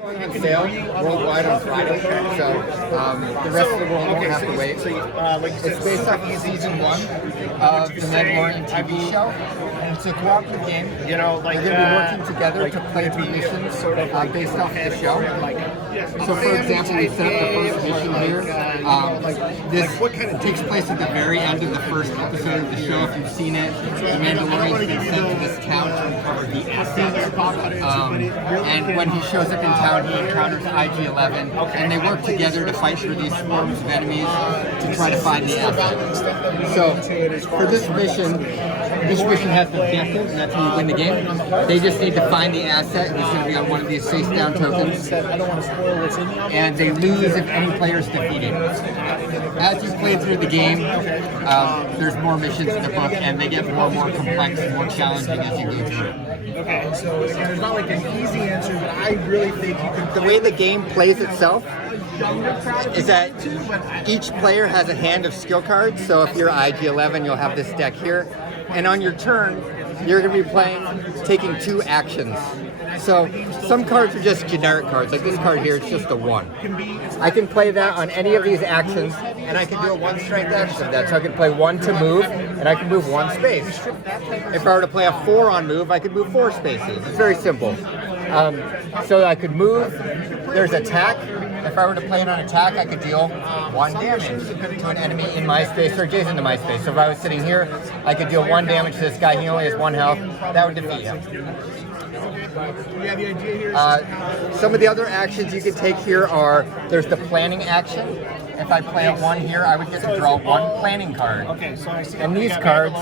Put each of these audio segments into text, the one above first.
Going on sale worldwide on Friday, so the rest of the world won't have to wait. It's based off of season 1 of the Mandalorian TV show, and it's a cooperative game. They're going to be working together to play through missions based off of the show. So, for example, we set up the first mission here. This takes place at the very end of the first episode of the show. If you've seen it, the Mandalorian's been sent to this town to recover the assets. And when he shows up in town, he encounters IG-11, and they work together to fight through these swarms of enemies to try to find the asset. So, for this mission has an objective, and that's how you win the game. They just need to find the asset, and it's going to be on one of these face-down tokens. And they lose if any player is defeated. As you play through the game, there's more missions in the book, and they get more and more complex and more challenging as you go through it. Okay, so there's not like an easy answer, but I really think you can... The way the game plays itself is that each player has a hand of skill cards. So if you're IG-11, you'll have this deck here. And on your turn, you're going to be taking 2 actions. So some cards are just generic cards, like this card here, it's just a 1. I can play that on any of these actions, and I can do a 1 strength action of that. So I can play 1 to move, and I can move 1 space. If I were to play a 4 on move, I could move 4 spaces. It's very simple. So I could move, there's attack. If I were to play it on attack, I could deal 1 damage to an enemy in my space or adjacent to my space. So if I was sitting here, I could deal 1 damage to this guy. He only has 1 health. That would defeat him. Some of the other actions you can take here are, there's the planning action. If I play a 1 here, I would get to draw 1 planning card. And these cards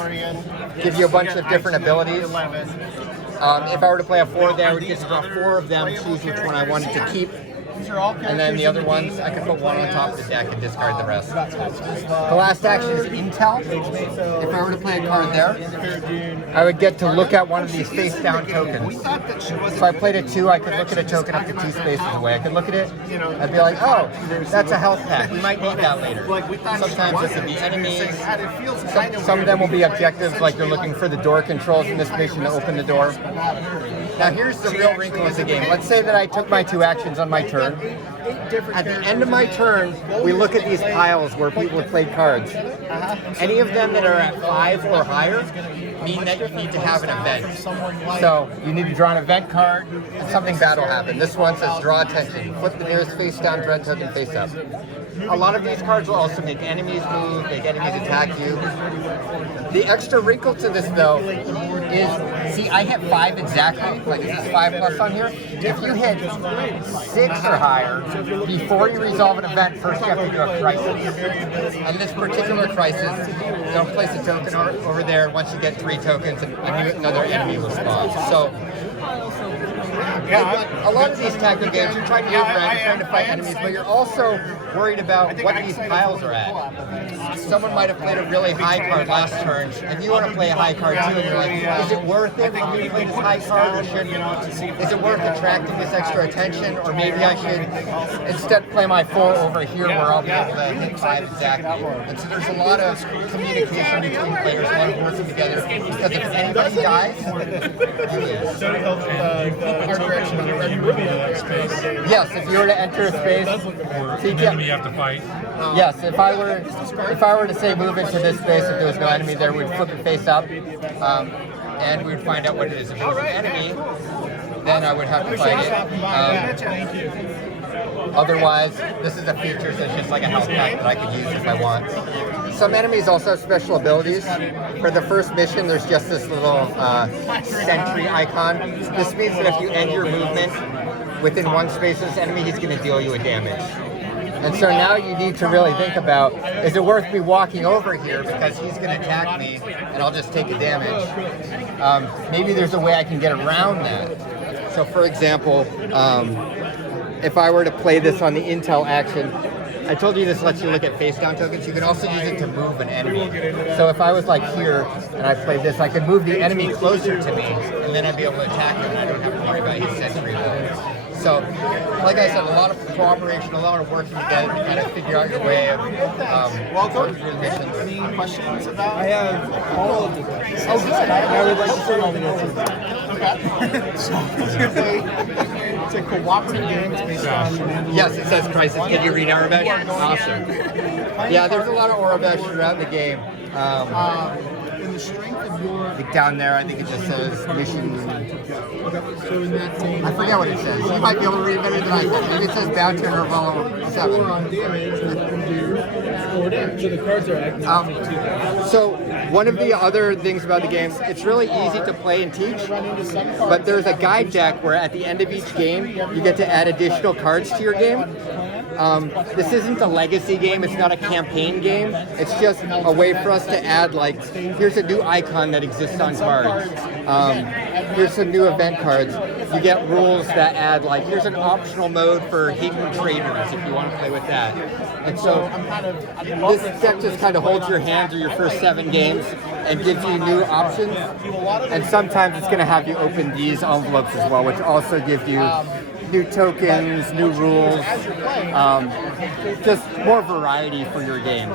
give you a bunch of different abilities. If I were to play a 4 there, I would get to draw 4 of them, choose which one I wanted to keep. And then the other ones, I could put 1 on top of the deck and discard the rest. The last action is Intel. If I were to play a card there, I would get to look at one of these face-down tokens. If I played a 2, I could look at a token up to 2 spaces away. I could look at it, I'd be like, oh, that's a health pack. We might need that later. Sometimes this would be enemies. Some of them will be objectives, like you're looking for the door controls in this mission to open the door. Now here's the real wrinkle of the game. Let's say that I took my 2 actions on my turn. At the end of my turn, we look at these piles where people have played cards. Any of them that are at 5 or higher mean that you need to have an event. So you need to draw an event card, and something bad will happen. This one says draw attention. Flip the nearest face down dread token face up. A lot of these cards will also make enemies move, make enemies attack you. The extra wrinkle to this, though, is, see, I hit 5 exactly, like this is 5+ on here. If you hit 6 or higher, before you resolve an event, first you have to do a crisis. And this particular crisis, you'll place a token over there. Once you get 3 tokens, another enemy will spawn. So, a lot of these tactical games, you're trying to move around, you're trying to fight enemies, but you're also worried about what these piles are at. Someone might have played a really high card last turn, and you want to play a high card too, and you're like, is it worth it for me to play this high card, or is it worth attracting this extra attention, or maybe I should instead play my 4 over here where I'll be able to hit 5 exactly. And so there's a lot of communication between players, a lot of working together, because if anybody dies, you lose. Yes, if you were to enter a space, enemy you have to fight. Yes, if I were to say move into this space, if there was no enemy there, we'd flip it face up, and we'd find out what it is. If it was an enemy, then I would have to fight it. Otherwise, this is a feature, so it's just like a health pack that I could use if I want. Some enemies also have special abilities. For the first mission, there's just this little sentry icon. This means that if you end your movement within 1 space of this enemy, he's going to deal you a damage. And so now you need to really think about, is it worth me walking over here because he's going to attack me and I'll just take a damage? Maybe there's a way I can get around that. So for example, if I were to play this on the Intel action, I told you this lets you look at face down tokens. You can also use it to move an enemy. So if I was like here and I played this, I could move the enemy closer to me, and then I'd be able to attack him, and I don't have to worry about his sensory abilities. So, like I said, a lot of cooperation, a lot of working together to kind of figure out your way of Welcome. missions. Any questions about? I have all of the questions. Oh, good. I would like to turn all the answers. Okay. So it's a cooperative game. It's based on Mandalorian. Yes, it says Crisis. Can you read Arabesh? Awesome. Yeah, there's a lot of Arabesh throughout the game. In the strength of your. Like down there, I think it just says mission. So in that game, I forget what it says. You might be able to read it better than I can. Maybe it says bound to interval 7. on damage that you do 4 damage. So the cards are active. So one of the other things about the game, it's really easy to play and teach, but there's a guide deck where at the end of each game, you get to add additional cards to your game. This isn't a legacy game, it's not a campaign game, it's just a way for us to add, like, here's a new icon that exists on cards. Here's some new event cards. You get rules that add, like, here's an optional mode for hidden traders if you want to play with that. And so this deck just kind of holds your hand through your first 7 games and gives you new options. And sometimes it's going to have you open these envelopes as well, which also give you new tokens, new rules, just more variety for your game.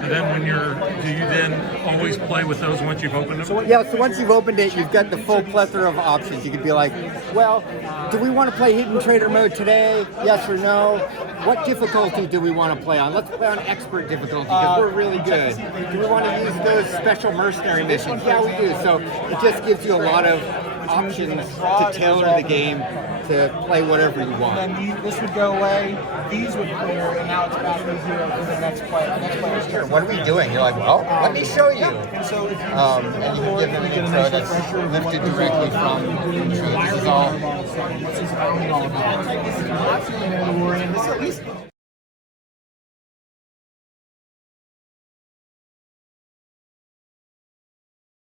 And then do you then always play with those once you've opened them? Yeah, so once you've opened it, you've got the full plethora of options. You could be like, well, do we want to play Hidden Trader mode today? Yes or no? What difficulty do we want to play on? Let's play on expert difficulty because we're really good. Do we want to use those special mercenary missions? Yeah, we do. So it just gives you a lot of options to tailor the game to play whatever you want. And then this would go away, these would clear, and now it's back to 0 for the next player. The next player's turn. What are we doing? You're like, well, let me show you. And so if you And you can give them an intro that's lifted directly from the show. This is all. What's this all about? This is not Mandalorian. This is at least.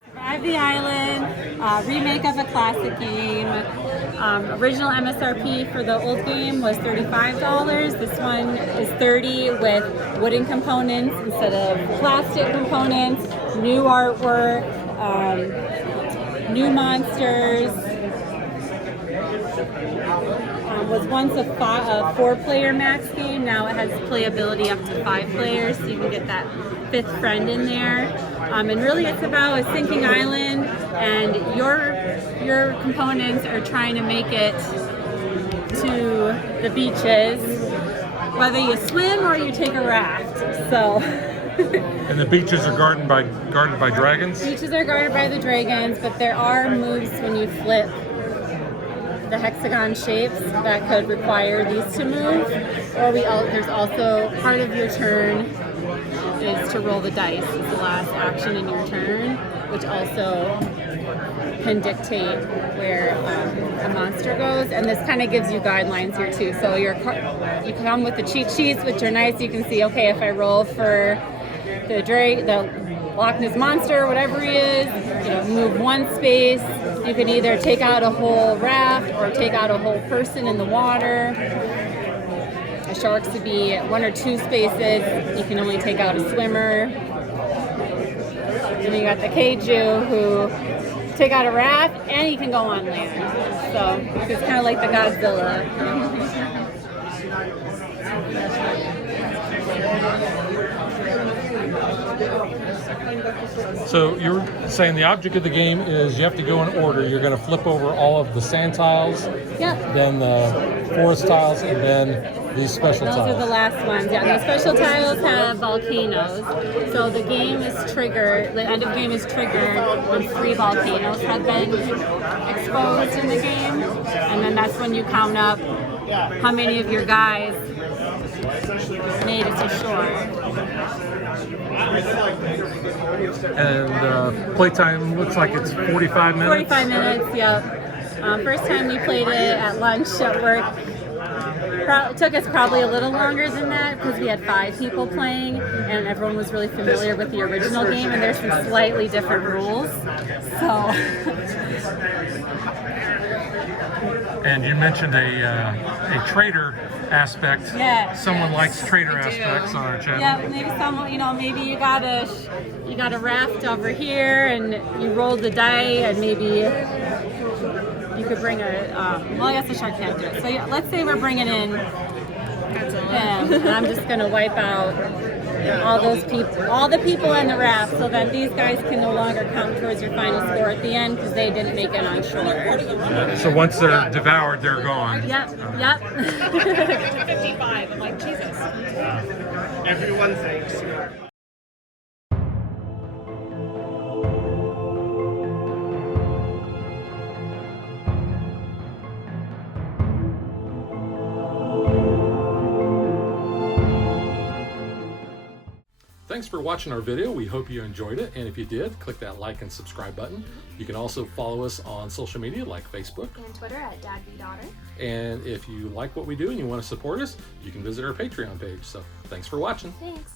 Survive the Island, remake of a classic game. Original MSRP for the old game was $35. This one is $30 with wooden components instead of plastic components, new artwork, new monsters. Was once a 4-player max game. Now it has playability up to 5 players, so you can get that 5th friend in there. And really it's about a sinking island, and your components are trying to make it to the beaches, whether you swim or you take a raft. So And the beaches are guarded by dragons? beaches are guarded by the dragons, but there are moves when you flip the hexagon shapes that could require these to move. Or there's also part of your turn is to roll the dice. It's the last action in your turn, which also can dictate where a monster goes. And this kind of gives you guidelines here too. So you come with the cheat sheets, which are nice. You can see, okay, if I roll for the Loch Ness monster, whatever he is, move 1 space. You can either take out a whole raft or take out a whole person in the water. A shark's to be 1 or 2 spaces. You can only take out a swimmer. Then you got the Kaiju, who take out a raft and you can go on land. So it's kind of like the Godzilla. So you're saying the object of the game is you have to go in order. You're going to flip over all of the sand tiles, then the forest tiles, and then these special tiles. Those are the last ones. Yeah, the special tiles have volcanoes. So the game is triggered, the end of game is triggered when 3 volcanoes have been exposed in the game. And then that's when you count up how many of your guys made it to shore. And playtime looks like it's 45 minutes? 45 minutes, yep. First time we played it at lunch at work. It took us probably a little longer than that because we had 5 people playing and everyone was really familiar with the original game, and there's some slightly different rules. So. And you mentioned a trader aspect. Yeah. Someone likes trader aspects on our channel. Yeah, maybe someone, maybe you got a raft over here, and you rolled the die, and maybe you could bring well, I guess the shark can't do it. So yeah, let's say we're bringing in, and I'm just gonna wipe out all those people, all the people in the raft, so that these guys can no longer count towards your final score at the end because they didn't make it on shore. So once they're devoured, they're gone. Yep, yep. 55. I'm like, Jesus. Everyone thinks. Thanks for watching our video. We hope you enjoyed it. And if you did, click that like and subscribe button. You can also follow us on social media like Facebook And Twitter at DadBeDaughter. And if you like what we do and you want to support us, you can visit our Patreon page. So thanks for watching. Thanks.